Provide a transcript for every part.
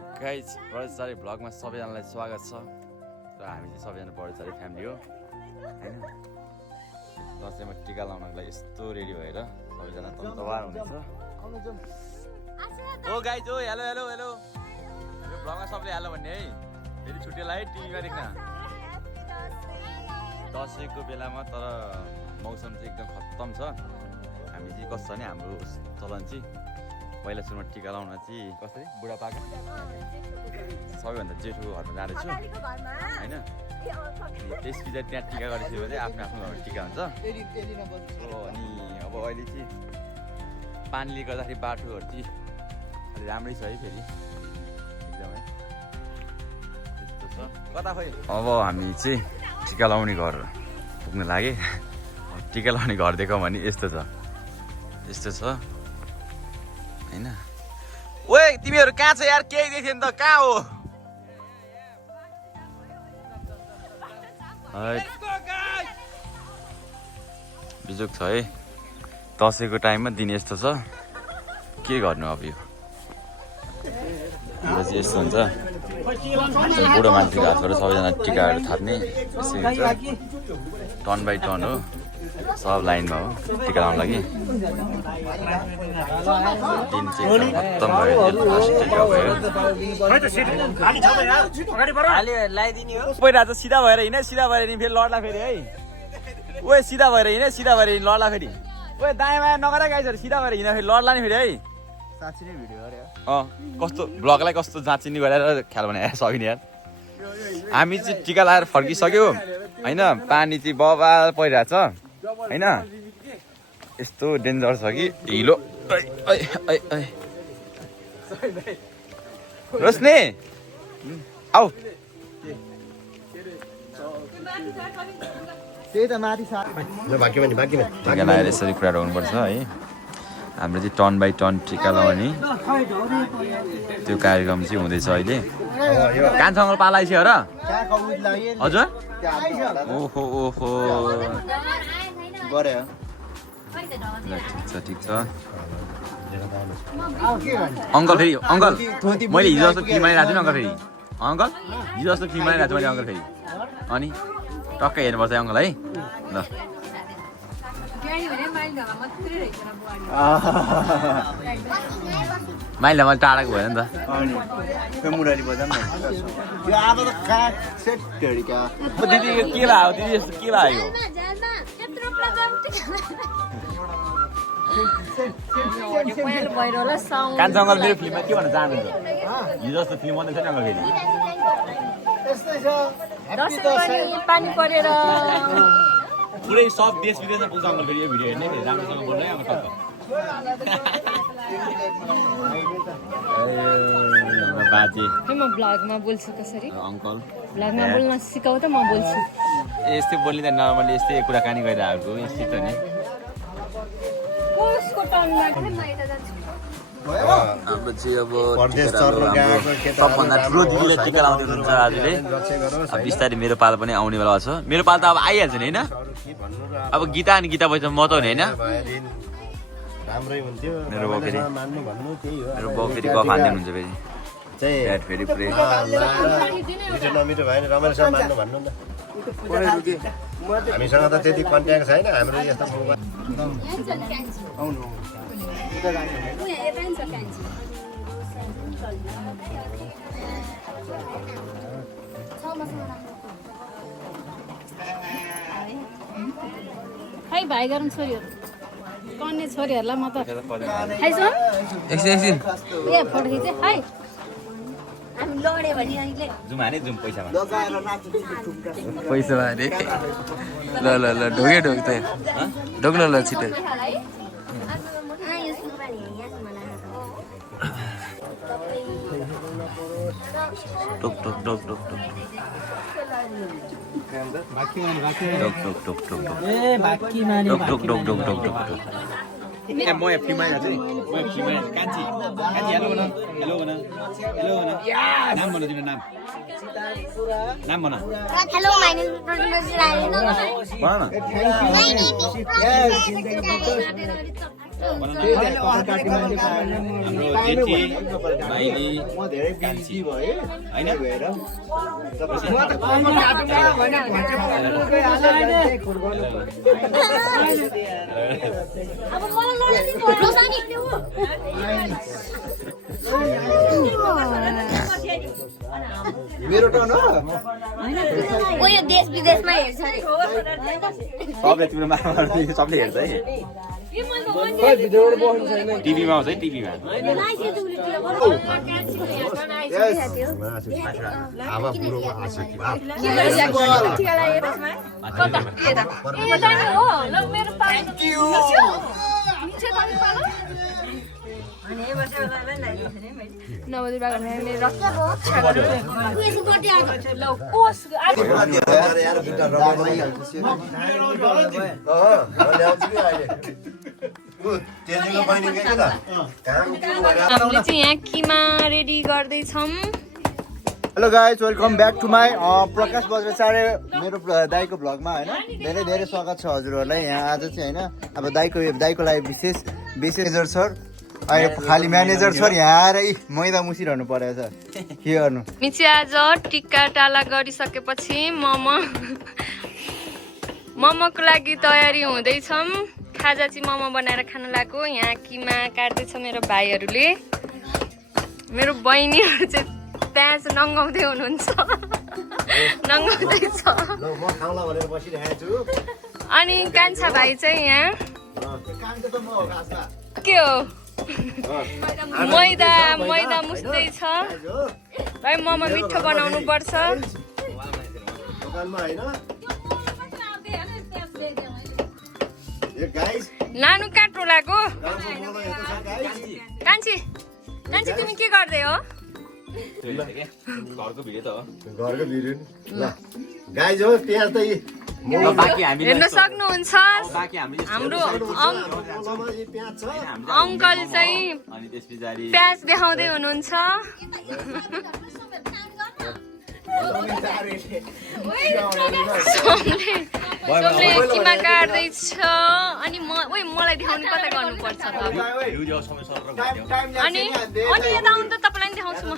Guys बढेचारी भ्लगमा सबैजनालाई स्वागत छ र हामी चाहिँ सबैजना बढेचारी फ्यामिली हो हैन। दसैँमा टिका लाउनको लागि यस्तो रेडी भएर सबैजना तयार हुनुहुन्छ। ओ गाइज ओ हेलो हेलो हेलो यो भ्लगमा सबले हेलो भन्ने है, फेरि छुट्टीलाई है टिभीमा देख्न। दसैँको बेलामा तर मौसम चाहिँ एकदम खत्तम छ। हामी चाहिँ कस्तो छ भने हाम्रो चलन चाहिँ पहिला सुरुमा टिका लाउन चाहिँ कसरी बुढापाका सबैभन्दा जेठोको घरमा जाँदैछु होइन। त्यस पछाडि त्यहाँ टिका गरेपछि भने आफ्नो आफ्नो घरमा टिका हुन्छ। अनि अब अहिले चाहिँ पानीले गर्दाखेरि बाटोहरू चाहिँ अलि राम्रै छ है, फेरि एकदमै त्यस्तो छ। कता खोइ अब हामी चाहिँ टिका लाउने घर पुग्न लागे। टिका लाउने घर देख्यौ भने यस्तो छ यस्तो छ हैन। ओए तिमीहरू कहाँ छ यार, केही देख्यो नि त, कहाँ हो? बिजोक छ है, दसैँको टाइममा दिन यस्तो छ, के गर्नु अब यो चाहिँ यस्तो हुन्छ। बुढो मान्छेको हातबाट सबैजना टिकाहरू थाप्ने यसै हुन्छ, टर्न बाई टर्न हो, सब लाइनमा हो टिका लाउनु लागि। दिन चाहिँ खत्तम भयो, टिका भयो। पहिला त सिधा भएर हिँड, सिधा भएर हिँड फेरि लड्ला फेरि है। ओए सिधा भएर हिँड, सिधा भएर हिँड लड्ला फेरि। ओए दायाँ बायाँ नगर गाइसहरू, सिधा भएर हिँड फेरि लड्ला नि फेरि है। कस्तो भ्लगलाई कस्तो जाँचिनी गरेर ख्याल बनाएर सकिने यार। हामी चाहिँ टिका लगाएर फर्किसक्यो होइन, पानी चाहिँ बबाल परिरहेछ होइन। यस्तो डेन्जर छ कि हिलो रोस्ने आऊ टिका लगाएर यसरी कुरा गर्नुपर्छ है। हाम्रो चाहिँ टर्न बाई टर्न टिका लगाउने त्यो कार्यक्रम चाहिँ हुँदैछ अहिले। कान्छाङ्गल पालाइ छ र हजुर? ओहो ओहो ठिक छ। अङ्कल फेरि अङ्कल मैले हिजो जस्तो फिल्म आइरहेको थिएँ नि अङ्कल, फेरि अङ्कल हिजो जस्तो फिल्म आइरहेको छु मैले अङ्कल फेरि। अनि टक्कै हेर्नुपर्छ अङ्कल है ल। माइला मैले टाढाको भएन नि त। दिदी यो के भयो दिदी, यस्तो के भयो? कान्छाङ्गल मेरो फिल्ममा के भन्न चाहनुहुन्छ? हिजो जस्तो फिल्म मात्रै छ नि अङ्कल फेरि पानी परेर पुरै सब देश विदेशमा पुग्छ अङ्कल फेरि यो भिडियो हेर्ने, फेरि राम्रोसँग बोल्नु है अङ्कल। बाजे म भ्लगमा बोल्छु कसरी? अङ्कल भ्लगमा बोल्न सिकाउ त, म बोल्छु। यस्तै बोल्ने त नर्मली यस्तै कुराकानी गरिरहेको यस्तै त नि। हाम्रो चाहिँ अब सबभन्दा ठुलो दिदीले टिका लाउँदै हुनुहुन्छ आजले। अब बिस्तारै मेरो पालो पनि आउनेवाला छ। मेरो पालो त अब आइहाल्छ नि होइन। अब गीता अनि गीता भएछ म त हो नि होइन। मेरो बाउ फेरि गफ हान्दै हुनुहुन्छ फेरि फेरि पुरै हामीसँग त त्यति कन्ट्याक्ट छैन हाम्रो यस्तो खै भाइ गरौँ छोरीहरू कन्ने छोरीहरूलाई म त खाइसुन एकछिन ए फोटो खिचे है। हामी लड्यो भने अहिले जुम हाने जुम पैसामा पैसा हाने ल ल ल ढोगे ढोग त ढोग्न ल छिटो टोक टोक टोक टोक टोक टोक टोक टोक टोक ए बाकी माने टोक टोक टोक टोक टोक टोक ए म यहाँ फिल्म आइरहेको छु नि, म फिल्म आइरहेको कान्छी कान्छी हेलो भन हेलो भन हेलो भन नाम भन तिम्रो नाम नाम भन हेलो माय नेम इज भन न। मेरो टर्न हो ओ यो देश विदेशमा हेर्छ नि सबले तिम्रो मामा सबले हेर्छ है टिभीमा आउँछ है टिभीमा आमा बुढोको आशा कि हामीले चाहिँ यहाँ किमा रेडी गर्दैछौँ hello guys welcome back to my Prakash Bajracharya मेरो दाईको भ्लगमा होइन धेरै धेरै स्वागत छ हजुरहरूलाई यहाँ आज चाहिँ होइन अब दाईको लागि विशेष म्यानेजर सर अहिले खालि म्यानेजर सर यहाँ आएर मैदा मुसिरहनु परेछ के गर्नु मिची आज टिक्का टाला गरिसकेपछि मोमोको लागि तयारी हुँदैछौँ खाजा चाहिँ मोमो बनाएर खान लाग्यो यहाँ किमा काट्दैछ मेरो भाइहरूले मेरो बहिनीहरू चाहिँ प्याज नङ्गाउँदै हुनुहुन्छ नङ्गाउँदैछ अनि कान्छा भाइ चाहिँ यहाँ के हो मैदा मुस्दैछ भाइ मोमो मिठो बनाउनु पर्छ नानु काट्नु लाग्यो कान्छी तिमी के गर्दै हो घरको भिडियो त हो घरको भिडियो ल गाइज हो प्याज त हेर्न सक्नुहुन्छ हाम्रो अङ्कल चाहिँ अनि त्यस पछाडि प्याज देखाउँदै हुनुहुन्छ सोमले किमा काट्दैछ अनि मलाई देखाउनु कता गर्नुपर्छ अनि यता आउनु त तपाईँलाई देखाउँछु म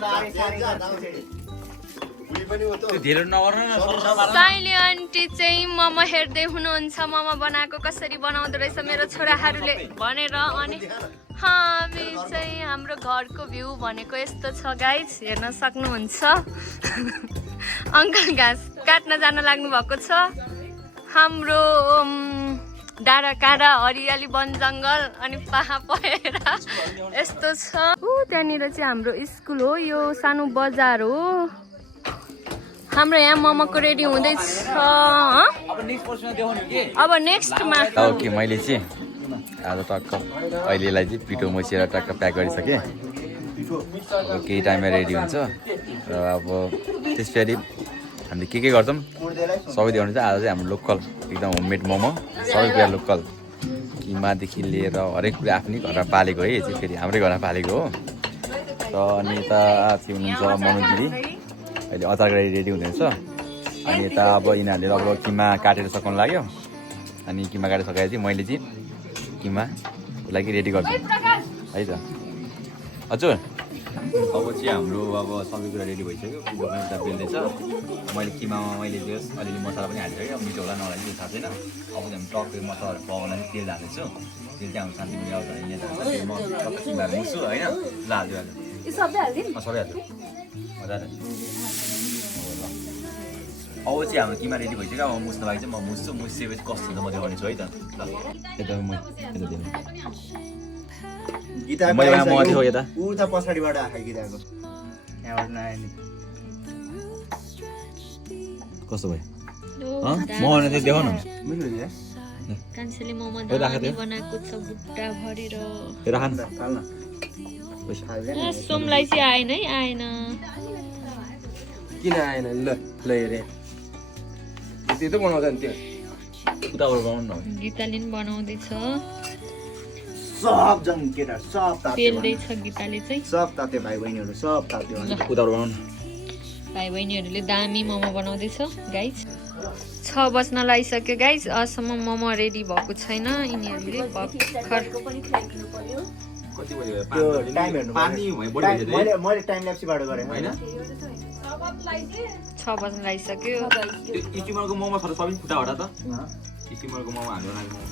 साइली आन्टी चाहिँ मोमो हेर्दै हुनुहुन्छ मोमो बनाएको कसरी बनाउँदो रहेछ मेरो छोराहरूले भनेर अनि हामी चाहिँ हाम्रो घरको भ्यू भनेको यस्तो छ गाइज हेर्न सक्नुहुन्छ अङ्कल घाँस काट्न जान लाग्नु भएको छ हाम्रो डाँडा काँडा हरियाली वन जङ्गल अनि पाहा पहेर यस्तो छ त्यहाँनिर चाहिँ हाम्रो स्कुल हो यो सानो बजार हो हाम्रो यहाँ मोमोको रेडी हुँदैछ अब नेक्स्टमा ओके मैले चाहिँ आज टक्क अहिलेलाई चाहिँ पिठो मुछेर टक्क प्याक गरिसकेँ अब केही टाइममा रेडी हुन्छ र अब त्यस पछाडि हामीले के गर्छौँ सबै देखाउनु चाहिँ आज चाहिँ हाम्रो लोकल एकदम होममेड मोमो सबै कुरा लोकल किमादेखि लिएर हरेक कुरा आफ्नै घरमा पालेको है यो चाहिँ फेरि हाम्रै घरमा पालेको हो र अनि यता चाहिँ हुनुहुन्छ मनु दिदी अहिले अचार रेडी हुँदैछ अनि यता अब यिनीहरूले अब किमा काटेर सघाउनु लाग्यो अनि किमा काटेर सघाएपछि मैले चाहिँ किमाको लागि रेडी गर्छु है त हजुर अब चाहिँ हाम्रो अब सबै कुरा रेडी भइसक्यो पिठो पनि यता बेल्दैछ मैले किमामा मैले जस अलिअलि मसला पनि हालिसकेँ मिठो होला नहोला त्यो थाहा छैन अब चाहिँ हामी टक्कै मसलाहरू पकाउन चाहिँ तेल हाल्दैछु तेल चाहिँ हाम्रो शान्ति मिलाउँछ यहाँ जान्छ म टक्क किमाहरू मुस्छु होइन ल हाल्छु सबै हाल्छु मजाले अब चाहिँ हाम्रो किमा रेडी भइसक्यो अब मुस्नु लागि चाहिँ म मुस्छु मुसेपछि कस्तो हुन्छ म देखाउने छु है त ल एकदमै उता पछाडिबाट आएको गीताको यहाँबाट नआयो नि कस्तो भयो म चाहिँ देखाउनु कान्छेले मोमो बनाएको छ बुट्टा भरेर सोमलाई चाहिँ आएन है आएन किन आएन ल हेरे त्यो त बनाउँछ नि त्यो उताबाट बनाउनु न गीताले पनि बनाउँदैछ सब जङ केटा सब तात्यो पेल्दैछ गीताले चाहिँ सब तात्यो भाइ बहिनीहरू सब तात्यो उताबाट बनाउनु भाइ बहिनीहरूले दामी मोमो बनाउँदैछ गाइज 6 बज्न लागिसक्यो गाइस अहिलेसम्म मोमो रेडी भएको छैन यिनीहरूले भर्खर कति बज्यो त्यो टाइम हेर्नु पानी भए बढी भइसक्यो मैले टाइम ल्याप्सीबाट गरेँ हैन 6 बज्न लागिसक्यो स्टिमरको मोमो छ सबै फुटा हटा त स्टिमरको मोमो हाम्रो लागि मोमो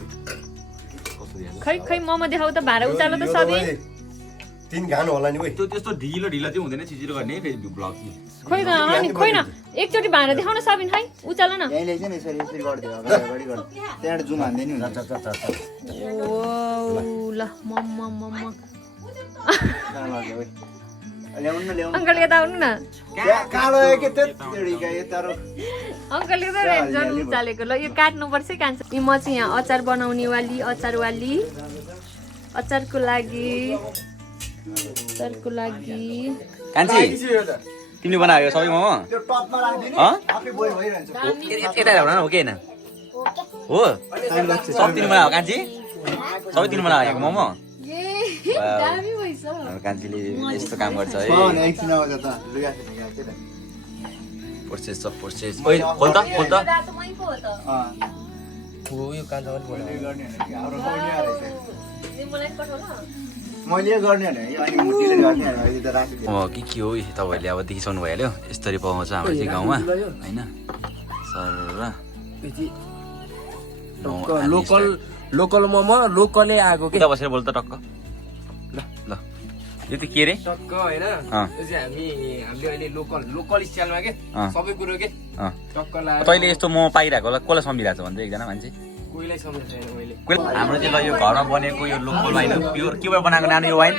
कसरी हाल्छ खै मोमो देखाउ त भाडा उचालो त सबि 3 घान होला नि ओइ त्यो त्यस्तो ढिलो चाहिँ हुँदैन छिजिलो गर्ने फेसबुक ब्लग खोइ न एकचोटि भाडा देखाउन सबिन खै उचालो न यहीँले चाहिँ यसरी यसरी गरिदियो अगाडि गर्नु त्यहाँबाट जुम हान्दै नि हुन्छ ओ ल मम अङ्कल यता आउनु न कालो के तर अङ्कल यता रेन्जन चालेको ल यो काट्नुपर्छ कान्छ म चाहिँ यहाँ अचार बनाउने वाली अचारको लागि कान्छी तिमीले बनायो सबै मोमो त्यो टपमा राख्दिनु आफै बोइ भइरहन्छ यता ल्याउन हो कि हैन हो टाइम लाग्छ सब तिमी बनायो कान्छी सबै तिमी बनायो मोमो दामी भइछ कान्छीले यस्तो काम गर्छ है एकछिन आउँछ त लुगा प्रोसेस ओइ खोल त मैले गर्ने होइन अनि मुटीले गर्ने अहिले त राखेको के हो तपाईँहरूले अब देखिसक्नु भइहाल्यो यसरी पाउँछ हाम्रो चाहिँ गाउँमा होइन सर लोकल मोमो लोकलै आएको के उता बसेर बोल त टक्क ल यो त के रे टक्क होइन यो चाहिँ हामीले अहिले लोकल स्टाइलमा के सबै कुरो के टक्क लगाएर तैँले यस्तो मोमो पाइरहेको होला कसलाई सम्झिरहेको छ भन्छ एकजना मान्छे कोहीलाई सम्झेको छैन मैले हाम्रो चाहिँ ल यो घरमा बनेको यो लोकल वाइन प्योर केबाट बनाएको नानो यो वाइन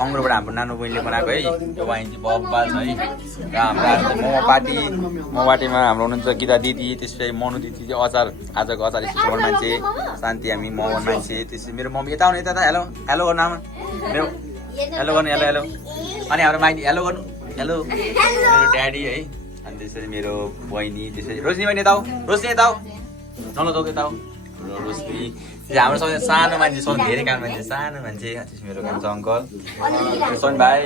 अङ्ग्रोबाट हाम्रो नानो बहिनीले बनाएको है यो वाइन चाहिँ बब्बा छ है र हाम्रो आज मोमो पार्टीमा हाम्रो हुनुहुन्छ गीता दिदी त्यसपछि मनु दिदी चाहिँ अचार आजको अचार स्पेसल मान्छे शान्ति हामी मोमो मान्छे त्यसपछि मेरो मम्मी यता आउनु यता हेलो हेलो गर्नु आमा मेरो हेलो गर्नु हेलो अनि हाम्रो माइनी हेलो गर्नु हेलो मेरो ड्याडी है अनि त्यसरी मेरो बहिनी त्यसरी रोशनी बहिनी यता आऊ नलजाउ त्यता रोशनी हाम्रो सबैजना सानो मान्छे सब धेरै काम मान्छे सानो मान्छे त्यसपछि मेरो कान्छ अङ्कल सोन भाइ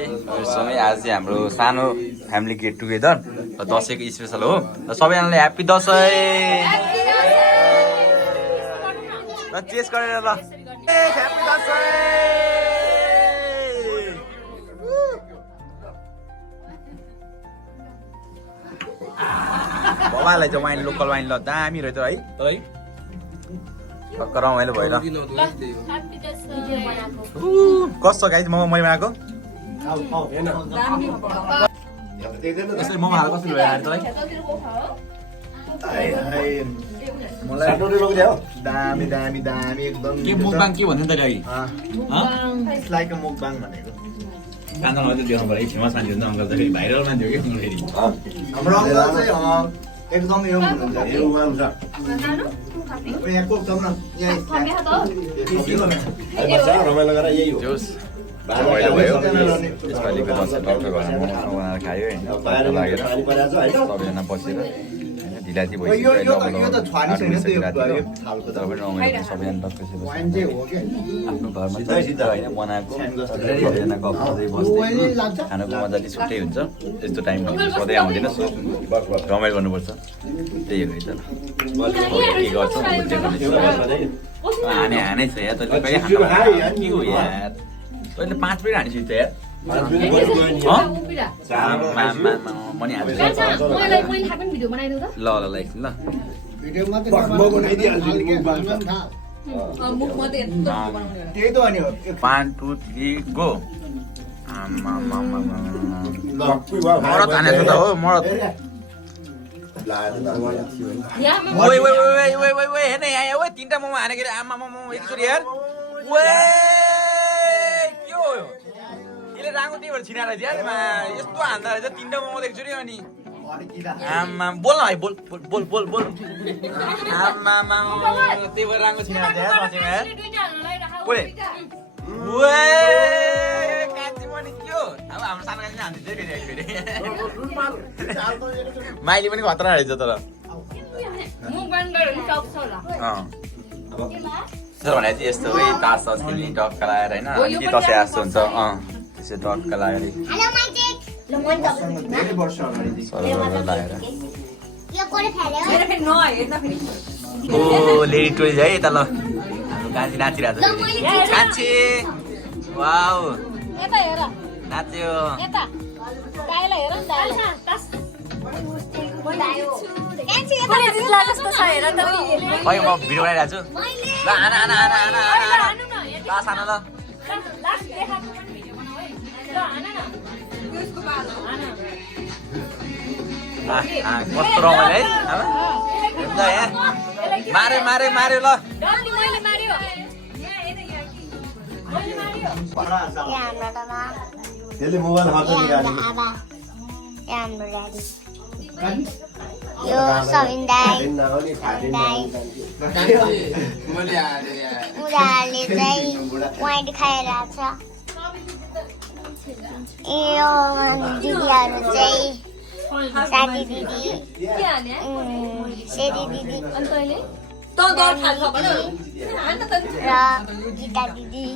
सँगै आज चाहिँ हाम्रो सानो फ्यामिली गेट टुगेदर र दसैँको स्पेसल हो र सबैजनालाई ह्याप्पी दसैँ ल चेस गरेर ल ह्याप्पी दसैँ भवालाई चाहिँ वाइन लोकल वाइन ल दामी रहेछ है टक्क रमाइलो भयो ल कस्तो गाइज मोमो मैले बनाएको यसरी मोमो हालेर कसरी भयो तँलाई दामी दामी दामी एकदम के मुखबाङ के भन्थ्यो नि त अघि लाइक मुखबाङ भनेको कान्छामा चाहिँ देखाउनु पर्यो फेमस मान्छे हुन्छ अङ्कल चाहिँ भाइरल मान्छे हो कि फेरि हाम्रो अङ्कल चाहिँ एकदम यो हुनुहुन्छ यहाँ कोक्छौँ न रमाइलो गरेर यही हो जोस् रमाइलो भयो यसपालिको दसैँ टक्क घरमा मोमो बनाएर खायो होइन लागेर सबैजना बसेर ढिलाती भइसक्यो सबैजना टक्क आफ्नो घरमा सिधा होइन बनाएको सबैजना गफ गर्दै बस्दै खानाको मजा चाहिँ छुट्टै हुन्छ त्यस्तो टाइम सधैँ आउँदैन रमाइलो गर्नुपर्छ त्यही हो त के गर्छ हानै छ यार तैँले कहिले के हो यार तैँले 5 प्लेट हानिस् त यार मनी हाल्छु ल एकछिन ल त्यही त अनि 1 2 3 गो मरत हानेको त हो मरत हेर्ने यहाँ ओ 3टा मोमो हानेको रे आमा मोमो एकचोटि यार के हो यसले राङ्गो त्यही भएर छिनाएर यार यस्तो हान्दा रहेछ 3टा मोमो एकचोटि अनि आमा बोल न भाइ बोल बोल बोल बोल आमा त्यही भएर राङ्गो छिनाएर यार दसैँमा यार बोले कान्छी पनि के हो अब हाम्रो सानो कान्छी हान्दिन्छ फेरि माइली पनि खतरा रहेछ तर सर भने चाहिँ यस्तो है तास सास खेल्ने टक्क लगाएर होइन के दसैँ जस्तो हुन्छ त्यसै टक्क लगाएर लगाएर ओ लेडी टोइज है यता ल हाम्रो कान्छी नाचिरहेको छ कान्छी वाउ यता हेर नाच्यो यता दाइलाई हेर नि दाइलाई खै म भिडियो बनाइरहेको छु ल आना आना आना आना आना ल सानो ल कस्तो रमाइलो है आमा हेर्नु त यहाँ मारे मारे मार्यो ल त्यसले मोबाइल हात निकालेको यो सबिन दाई उनीहरूले चाहिँ वाइन खाइरहेको छ यो दिदीहरू चाहिँ साथी दिदी सेरी दिदी र गीता दिदी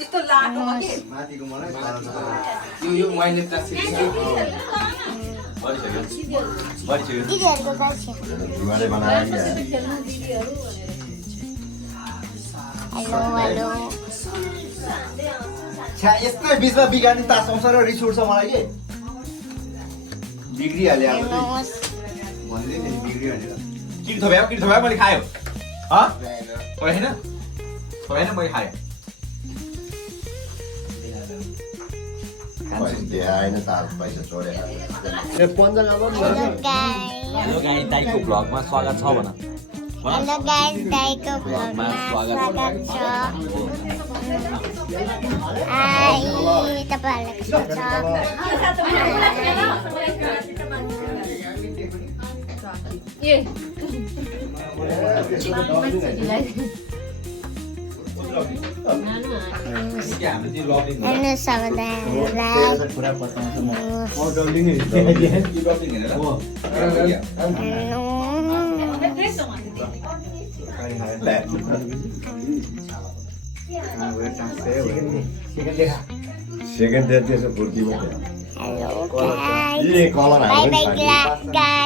माथिको मलाई यो मैले प्लास्टिक दिदीहरूको गर्छ जुवाले बनायो हेलो हेलो छ्या यस्तै बिचमा बिगार्ने तास आउँछ र रिस उठ्छ मलाई के बिग्रिहाल्यो अब हेर्नुहोस् भन्दै नि बिग्रियो भनेर किन थोप्यायो मैले खायो ह होइन होइन मैले खायो होइन तार पैसा चोरेर हेलो गाइस दाइको भ्लगमा स्वागत छ भन हेलो गाइस दाइको भ्लगमा स्वागत छ हाई तपाईहरुलाई कस्तो छ हेर्नु सेकेन्ड त्यसो फुर्ती हेलो गाइस बाई बाई